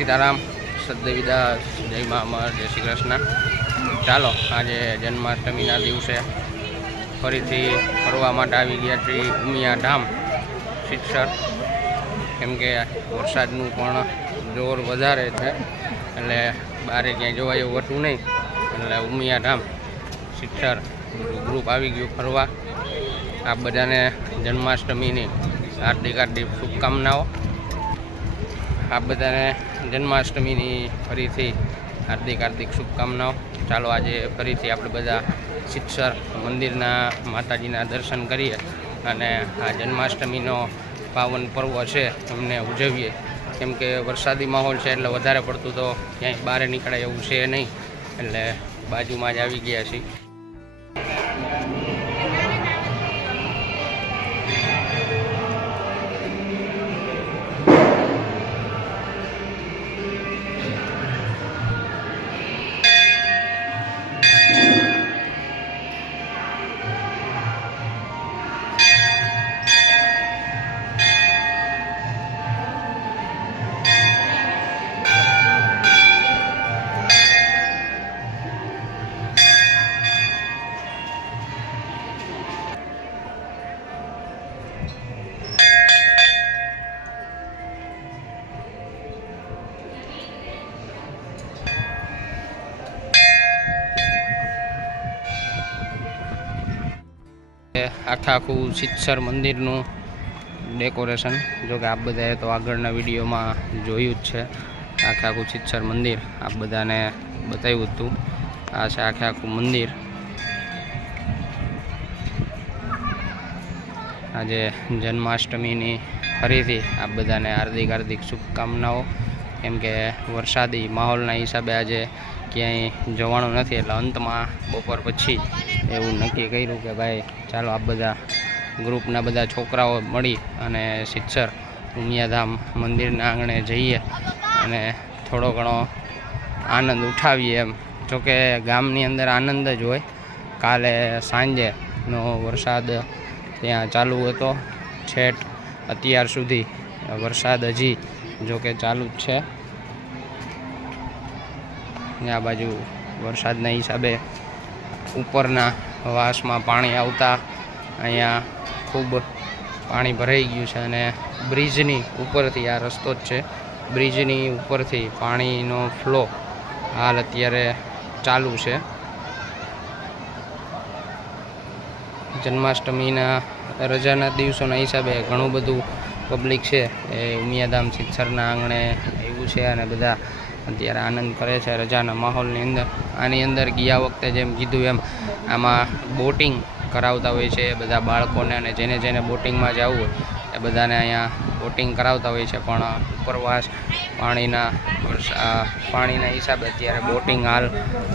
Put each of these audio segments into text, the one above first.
સીતારામ, સદવિદા, જય મા અમર, જય શ્રી કૃષ્ણ। ચાલો આજે જન્માષ્ટમીના દિવસે ફરીથી ફરવા માટે આવી ગયા છીએ ઉમિયા ધામ સિત્સર। કેમ કે વરસાદનું પણ જોર વધારે છે એટલે બહારે ક્યાંય જવા એવું હતું નહીં, એટલે ઉમિયા ધામ સિત્સર ગ્રુપ આવી ગયું ફરવા। આપ બધાને જન્માષ્ટમીની હાર્દિક શુભકામનાઓ। આપ બધાને જન્માષ્ટમીની ફરીથી હાર્દિક શુભકામનાઓ। ચાલો આજે ફરીથી આપણે બધા સિત્સર મંદિરના માતાજીના દર્શન કરીએ અને આ જન્માષ્ટમીનો પાવન પર્વ છે એમને ઉજવીએ। કેમ કે વરસાદી માહોલ છે એટલે વધારે પડતું તો ક્યાંય બહાર નીકળાય એવું છે નહીં, એટલે બાજુમાં જ આવી ગયા છીએ। આખું સિત્સર મંદિરનું ડેકોરેશન જો કે આપ બધાએ તો આગળના વિડીયોમાં જોયું જ છે। આખું સિત્સર મંદિર આપ બધાને બતાવ્યું હતું। આ છે આખું મંદિર। આજે જન્માષ્ટમીની ફરીથી આપ બધાને હાર્દિક શુભકામનાઓ। કેમ કે વરસાદી માહોલના હિસાબે આજે ક્યાંય જવાનું નથી, એટલે અંતમાં બપોર પછી એવું નક્કી કર્યું કે ભાઈ ચાલો આપ બધા ગ્રુપના બધા છોકરાઓ મળી અને સિત્સર ઉમિયાધામ મંદિરના આંગણે જઈએ અને થોડો ઘણો આનંદ ઉઠાવીએ એમ। જોકે ગામની અંદર આનંદ જ હોય। કાલે સાંજેનો વરસાદ ત્યાં ચાલુ હતો, છેટ અત્યાર સુધી વરસાદ હજી જોકે ચાલુ જ છે। આ બાજુ વરસાદના હિસાબે ઉપરના વાસમાં પાણી આવતા અહીંયા ખૂબ પાણી ભરાઈ ગયું છે અને બ્રિજની ઉપરથી આ રસ્તો જ છે, બ્રિજની ઉપરથી પાણીનો ફ્લો હાલ અત્યારે ચાલુ છે। જન્માષ્ટમીના રજાના દિવસોના હિસાબે ઘણું બધું પબ્લિક છે એ ઉમિયાધામ સિત્સરના આંગણે આવ્યું છે અને બધા અત્યારે આનંદ કરે છે રજાના માહોલની અંદર। આની અંદર ગયા વખતે જેમ કીધું એમ આમાં બોટિંગ કરાવતા હોય છે બધા બાળકોને, અને જેને જેને બોટિંગમાં જવું હોય એ બધાને અહીંયા બોટિંગ કરાવતા હોય છે। પણ ઉપરવાસ પાણીના હિસાબે અત્યારે બોટિંગ હાલ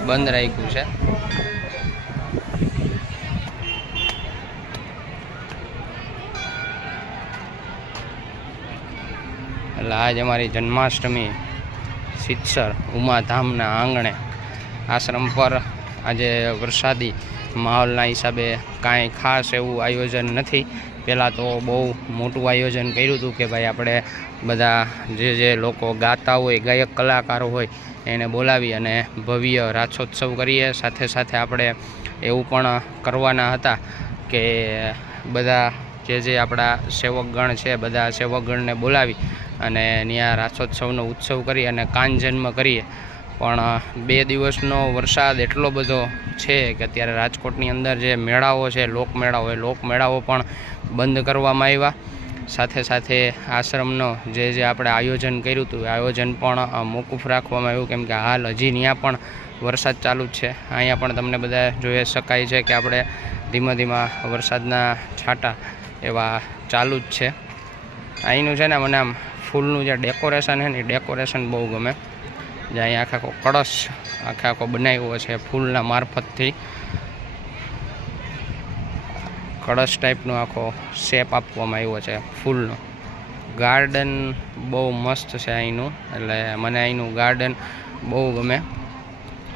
બંધ રાખ્યું છે। એટલે આજ અમારી જન્માષ્ટમી સિત્સર ઉમાધામના આંગણે આશ્રમ પર આજે વરસાદી માહોલના હિસાબે કાંઈ ખાસ એવું આયોજન નથી। પહેલાં તો બહુ મોટું આયોજન કર્યું હતું કે ભાઈ આપણે બધા જે લોકો ગાતા હોય, ગાયક કલાકારો હોય એને બોલાવી અને ભવ્ય રાસોત્સવ કરીએ। સાથે સાથે આપણે એવું પણ કરવાના હતા કે બધા જે આપણા સેવકગણ છે બધા સેવકગણને બોલાવી અને ત્યાં રાસોત્સવનો ઉત્સવ કરી અને કાનજન્મ કરીએ। પણ 2 દિવસનો વરસાદ એટલો બધો છે કે અત્યારે રાજકોટની અંદર જે મેળાઓ છે, લોકમેળાઓ પણ બંધ કરવામાં આવ્યા। સાથે સાથે આશ્રમનો જે આપણે આયોજન કર્યું હતું આયોજન પણ મોકૂફ રાખવામાં આવ્યું। કેમ કે હાલ હજી ત્યાં પણ વરસાદ ચાલુ જ છે। અહીંયા પણ તમને બધા જોઈ શકાય છે કે આપણે ધીમા વરસાદના છાંટા એવા ચાલુ જ છે। અહીંનું છે ને મને આમ ફૂલનું જે ડેકોરેશન છે ને એ ડેકોરેશન બહુ ગમે। જે અહીંયા આખો કળશ આખો બનાવ્યો છે ફૂલના મારફતથી, કળશ ટાઈપનો આખો શેપ આપવામાં આવ્યો છે ફૂલનો। ગાર્ડન બહુ મસ્ત છે અહીંનું, એટલે મને અહીંનું ગાર્ડન બહુ ગમે।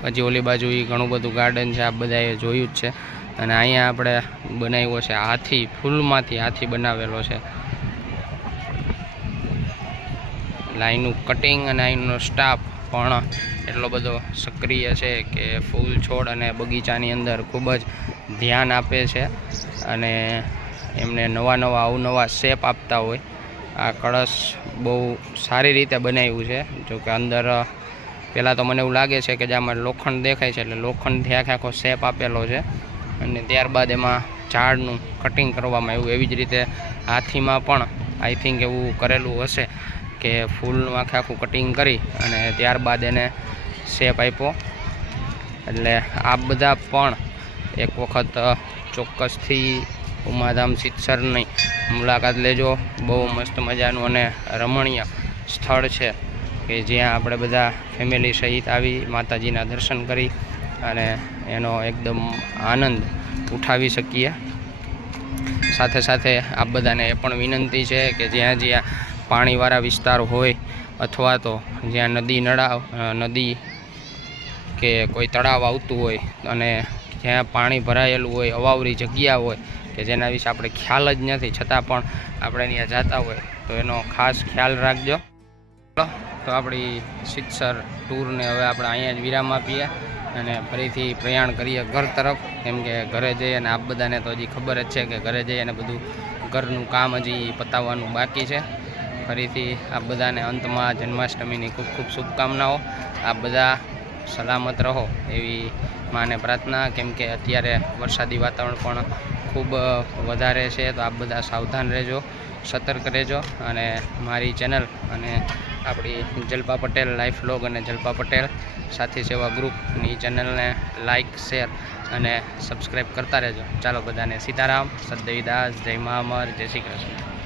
પછી ઓલી બાજુ એ ઘણું બધું ગાર્ડન છે, આ બધાએ જોયું જ છે। અને અહીંયા આપણે બનાવ્યો છે હાથી, ફૂલમાંથી હાથી બનાવેલો છે। એટલે અહીંનું કટિંગ અને અહીંનો સ્ટાફ પણ એટલો બધો સક્રિય છે કે ફૂલ છોડ અને બગીચાની અંદર ખૂબ જ ધ્યાન આપે છે અને એમને નવા અવનવા શેપ આપતા હોય. આ કળશ બહુ સારી રીતે બનાવ્યું છે. જો કે અંદર પહેલાં તો મને એવું લાગે છે કે જે આમાં લોખંડ દેખાય છે એટલે લોખંડથી આખો શેપ આપેલો છે અને ત્યારબાદ એમાં ઝાડનું કટિંગ કરવામાં આવ્યું. એવી જ રીતે હાથીમાં પણ આઈ થિંક એવું કરેલું હશે કે ફૂલનું આખું કટિંગ કરી અને ત્યારબાદ એને શેપ આપ્યો. એટલે આ બધા પણ એક વખત ચોક્કસથી ઉમાધામ સિત્સરની મુલાકાત લેજો. બહુ મસ્ત મજાનું અને રમણીય સ્થળ છે કે જ્યાં આપણે બધા ફેમિલી સહિત આવી માતાજીના દર્શન કરી અને એનો એકદમ આનંદ ઉઠાવી શકીએ. સાથે સાથે આ બધાને એ પણ વિનંતી છે કે જ્યાં પાણીવાળા વિસ્તાર હોય અથવા તો જ્યાં નદી કે કોઈ તળાવ આવતું હોય અને જ્યાં પાણી ભરાયેલું હોય, અવાવરી જગ્યા હોય કે જેના વિશે આપણે ખ્યાલ જ નથી, છતાં પણ આપણે ત્યાં જતા હોય તો એનો ખાસ ખ્યાલ રાખજો. તો આપણી સિત્સર ટૂરને હવે આપણે અહીંયા જ વિરામ આપીએ અને ફરીથી પ્રયાણ કરીએ ઘર તરફ. કેમ કે ઘરે જઈએ અને આપ બધાને તો હજી ખબર જ છે કે ઘરે જઈએ અને બધું ઘરનું કામ હજી પતાવવાનું બાકી છે. ફરીથી આપ બધાને અંતમાં જન્માષ્ટમીની ખૂબ ખૂબ શુભકામનાઓ. આપ બધા સલામત રહો એવી માને પ્રાર્થના. કેમ કે અત્યારે વરસાદી વાતાવરણ પણ ખૂબ વધારે છે, તો આપ બધા સાવધાન રહેજો, સતર્ક રહેજો અને મારી ચેનલ અને આપણી જલ્પા પટેલ લાઈફ વ્લોગ અને જલ્પા પટેલ સાથી સેવા ગ્રુપની ચેનલને લાઇક, શેર અને સબસ્ક્રાઈબ કરતા રહેજો. ચાલો બધાને સીતારામ, સદદેવીદાસ, જય મા અમર, જય શ્રી કૃષ્ણ.